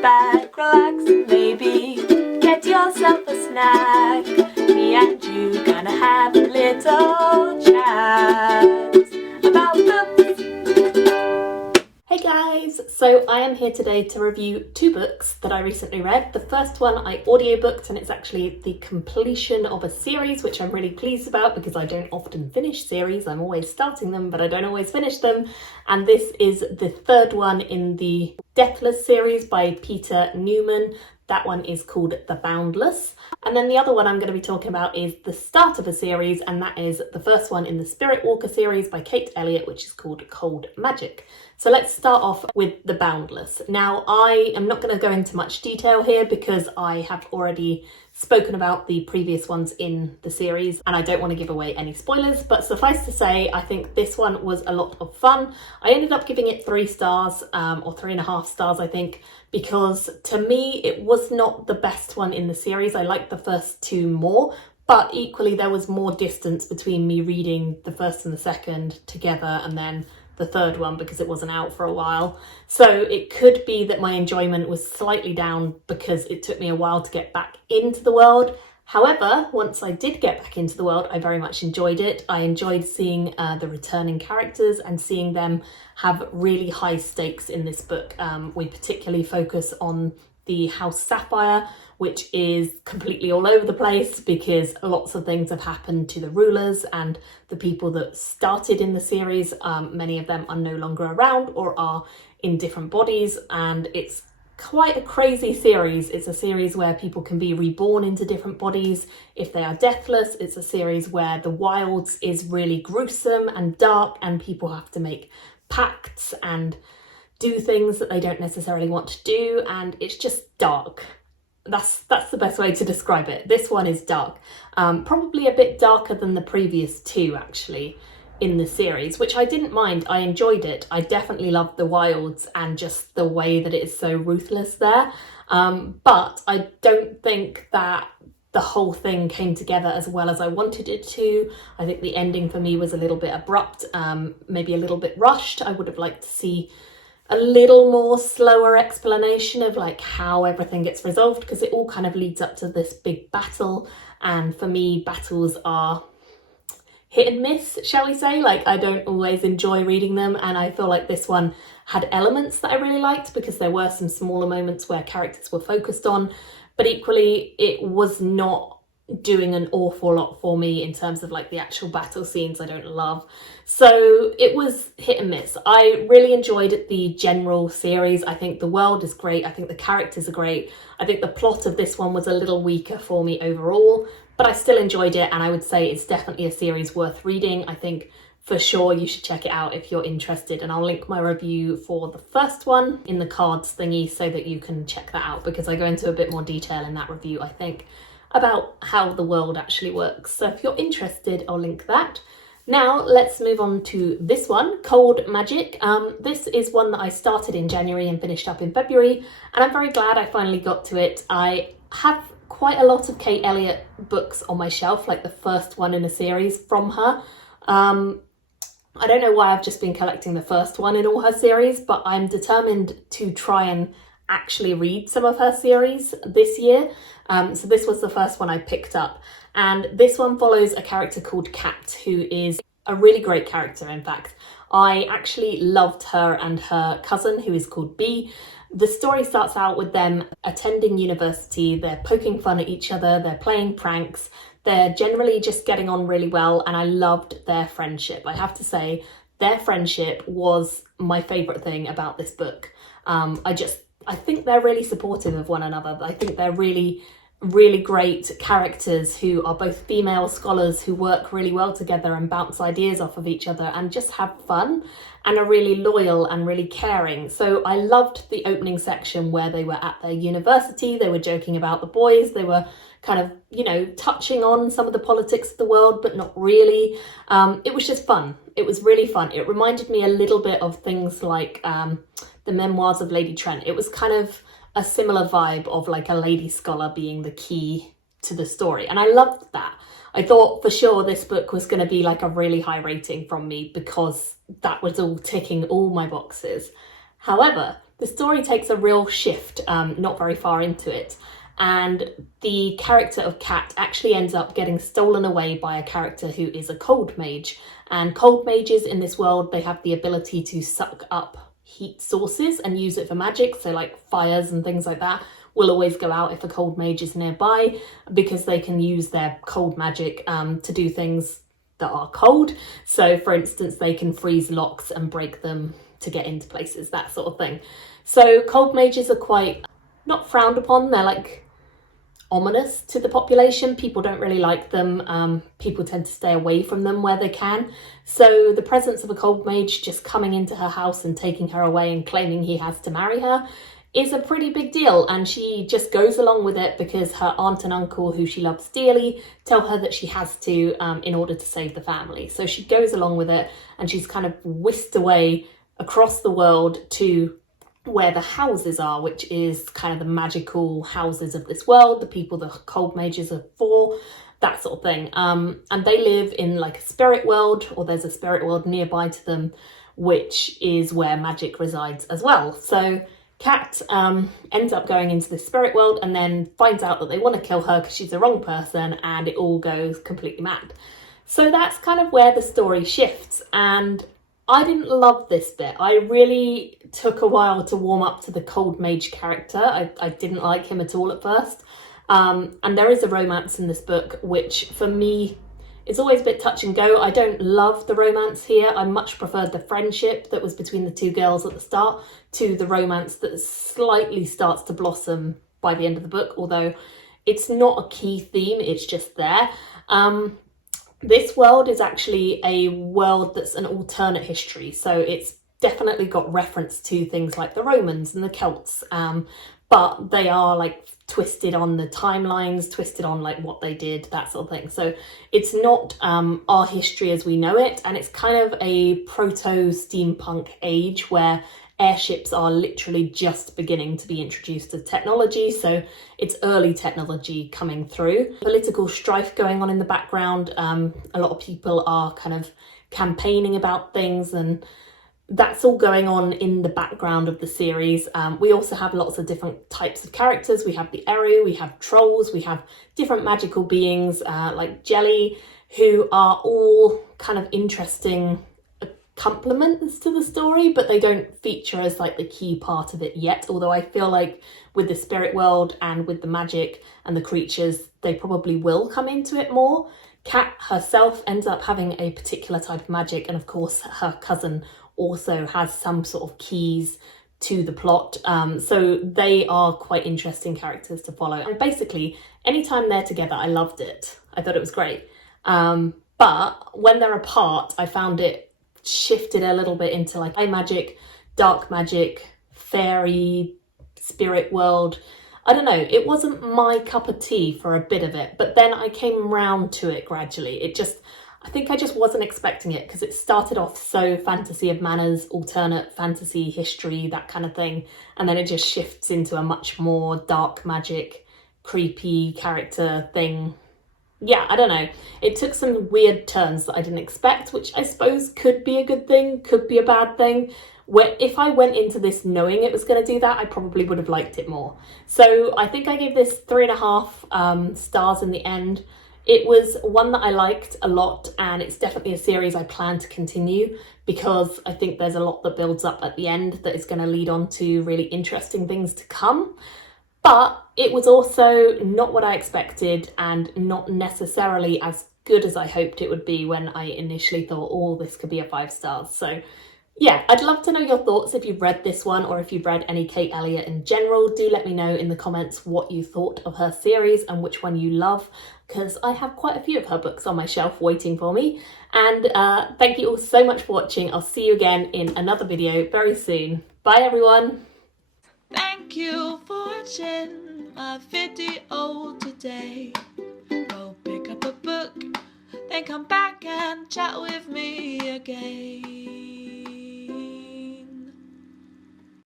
back, relax, and maybe get yourself a snack. Me and you gonna have a little chat about books. Hey guys, so I am here today to review two books that I recently read. The first one I audiobooked, and it's actually the completion of a series, which I'm really pleased about because I don't often finish series. I'm always starting them, but I don't always finish them. And this is the third one in the Deathless series by Peter Newman. That one is called The Boundless. And then the other one I'm going to be talking about is the start of a series, and that is the first one in the Spirit Walker series by Kate Elliott, which is called Cold Magic. So let's start off with The Boundless. Now, I am not going to go into much detail here because I have already spoken about the previous ones in the series and I don't want to give away any spoilers, but suffice to say, I think this one was a lot of fun. I ended up giving it 3 stars, or 3.5 stars, I think, because to me, it was not the best one in the series. I liked the first 2 more, but equally there was more distance between me reading the first and the second together and then the third one because it wasn't out for a while. So it could be that my enjoyment was slightly down because it took me a while to get back into the world. However, once I did get back into the world, I very much enjoyed it. I enjoyed seeing the returning characters and seeing them have really high stakes in this book. We particularly focus on the House Sapphire, which is completely all over the place because lots of things have happened to the rulers and the people that started in the series. Many of them are no longer around or are in different bodies, and it's quite a crazy series. It's a series where people can be reborn into different bodies if they are deathless. It's a series where the wilds is really gruesome and dark and people have to make pacts and do things that they don't necessarily want to do, and it's just dark. That's the best way to describe it. This one is dark. Probably a bit darker than the previous 2 actually in the series, which I didn't mind. I enjoyed it. I definitely loved the wilds and just the way that it is so ruthless there. But I don't think that the whole thing came together as well as I wanted it to. I think the ending for me was a little bit abrupt, maybe a little bit rushed. I would have liked to see a little more slower explanation of like how everything gets resolved, because it all kind of leads up to this big battle, and for me battles are hit and miss, shall we say. Like, I don't always enjoy reading them, and I feel like this one had elements that I really liked because there were some smaller moments where characters were focused on, but equally it was not doing an awful lot for me in terms of like the actual battle scenes I don't love. So it was hit and miss. I really enjoyed the general series. I think the world is great. I think the characters are great. I think the plot of this one was a little weaker for me overall, but I still enjoyed it, and I would say it's definitely a series worth reading. I think for sure you should check it out if you're interested, and I'll link my review for the first one in the cards thingy so that you can check that out, because I go into a bit more detail in that review, I think, about how the world actually works. So if you're interested, I'll link that. Now let's move on to this one, Cold Magic. This is one that I started in January and finished up in February, and I'm very glad I finally got to it. I have quite a lot of Kate Elliott books on my shelf, like the first one in a series from her. I don't know why I've just been collecting the first one in all her series, but I'm determined to try and actually read some of her series this year. So this was the first one I picked up, and this one follows a character called Kat, who is a really great character. In fact, I actually loved her and her cousin, who is called Bee. The story starts out with them attending university. They're poking fun at each other, they're playing pranks, they're generally just getting on really well, and I loved their friendship. I have to say, their friendship was my favourite thing about this book. I think they're really supportive of one another. I think they're really great characters who are both female scholars who work really well together and bounce ideas off of each other and just have fun and are really loyal and really caring. So I loved the opening section where they were at their university. They were joking about the boys. They were kind of, you know, touching on some of the politics of the world, but not really. It was just fun. It was really fun. It reminded me a little bit of things like the Memoirs of Lady Trent. It was kind of a similar vibe of like a lady scholar being the key to the story. And I loved that. I thought for sure this book was going to be like a really high rating from me because that was all ticking all my boxes. However, the story takes a real shift not very far into it, and the character of Cat actually ends up getting stolen away by a character who is a cold mage. And cold mages in this world, they have the ability to suck up heat sources and use it for magic, so like fires and things like that will always go out if a cold mage is nearby, because they can use their cold magic to do things that are cold. So for instance, they can freeze locks and break them to get into places, that sort of thing. So cold mages are quite not frowned upon, they're like ominous to the population. People don't really like them. People tend to stay away from them where they can. So the presence of a cold mage just coming into her house and taking her away and claiming he has to marry her is a pretty big deal, and she just goes along with it because her aunt and uncle, who she loves dearly, tell her that she has to in order to save the family. So she goes along with it, and she's kind of whisked away across the world to where the houses are, which is kind of the magical houses of this world, the people the cold mages are for, that sort of thing. And they live in like a spirit world, or there's a spirit world nearby to them, which is where magic resides as well. So Cat ends up going into the spirit world and then finds out that they want to kill her because she's the wrong person, and it all goes completely mad. So that's kind of where the story shifts, and I didn't love this bit. I really took a while to warm up to the cold mage character. I didn't like him at all at first. And there is a romance in this book, which for me is always a bit touch and go. I don't love the romance here. I much preferred the friendship that was between the two girls at the start to the romance that slightly starts to blossom by the end of the book, although it's not a key theme, it's just there. This world is actually a world that's an alternate history, so it's definitely got reference to things like the Romans and the Celts, but they are like twisted on the timelines, twisted on like what they did, that sort of thing. So it's not our history as we know it, and it's kind of a proto-steampunk age where airships are literally just beginning to be introduced as technology, so it's early technology coming through. Political strife going on in the background, a lot of people are kind of campaigning about things, and that's all going on in the background of the series. We also have lots of different types of characters. We have the Eru, we have trolls, we have different magical beings like Jelly, who are all kind of interesting complements to the story, but they don't feature as like the key part of it yet, although I feel like with the spirit world and with the magic and the creatures, they probably will come into it more. Cat herself ends up having a particular type of magic, and of course her cousin also has some sort of keys to the plot, so they are quite interesting characters to follow. And basically anytime they're together, I loved it. I thought it was great, but when they're apart, I found it shifted a little bit into like high magic, dark magic, fairy, spirit world. I don't know, it wasn't my cup of tea for a bit of it, but then I came round to it gradually. I think I just wasn't expecting it, because it started off so fantasy of manners, alternate fantasy history, that kind of thing, and then it just shifts into a much more dark magic, creepy character thing. Yeah, I don't know. It took some weird turns that I didn't expect, which I suppose could be a good thing, could be a bad thing. If I went into this knowing it was going to do that, I probably would have liked it more. So I think I gave this 3.5 stars in the end. It was one that I liked a lot, and it's definitely a series I plan to continue, because I think there's a lot that builds up at the end that is going to lead on to really interesting things to come. But it was also not what I expected, and not necessarily as good as I hoped it would be when I initially thought, oh, this could be a 5 stars. So yeah, I'd love to know your thoughts if you've read this one, or if you've read any Kate Elliott in general. Do let me know in the comments what you thought of her series and which one you love, because I have quite a few of her books on my shelf waiting for me. And thank you all so much for watching. I'll see you again in another video very soon. Bye everyone. Thank you for watching my video today. Go pick up a book, then come back and chat with me again.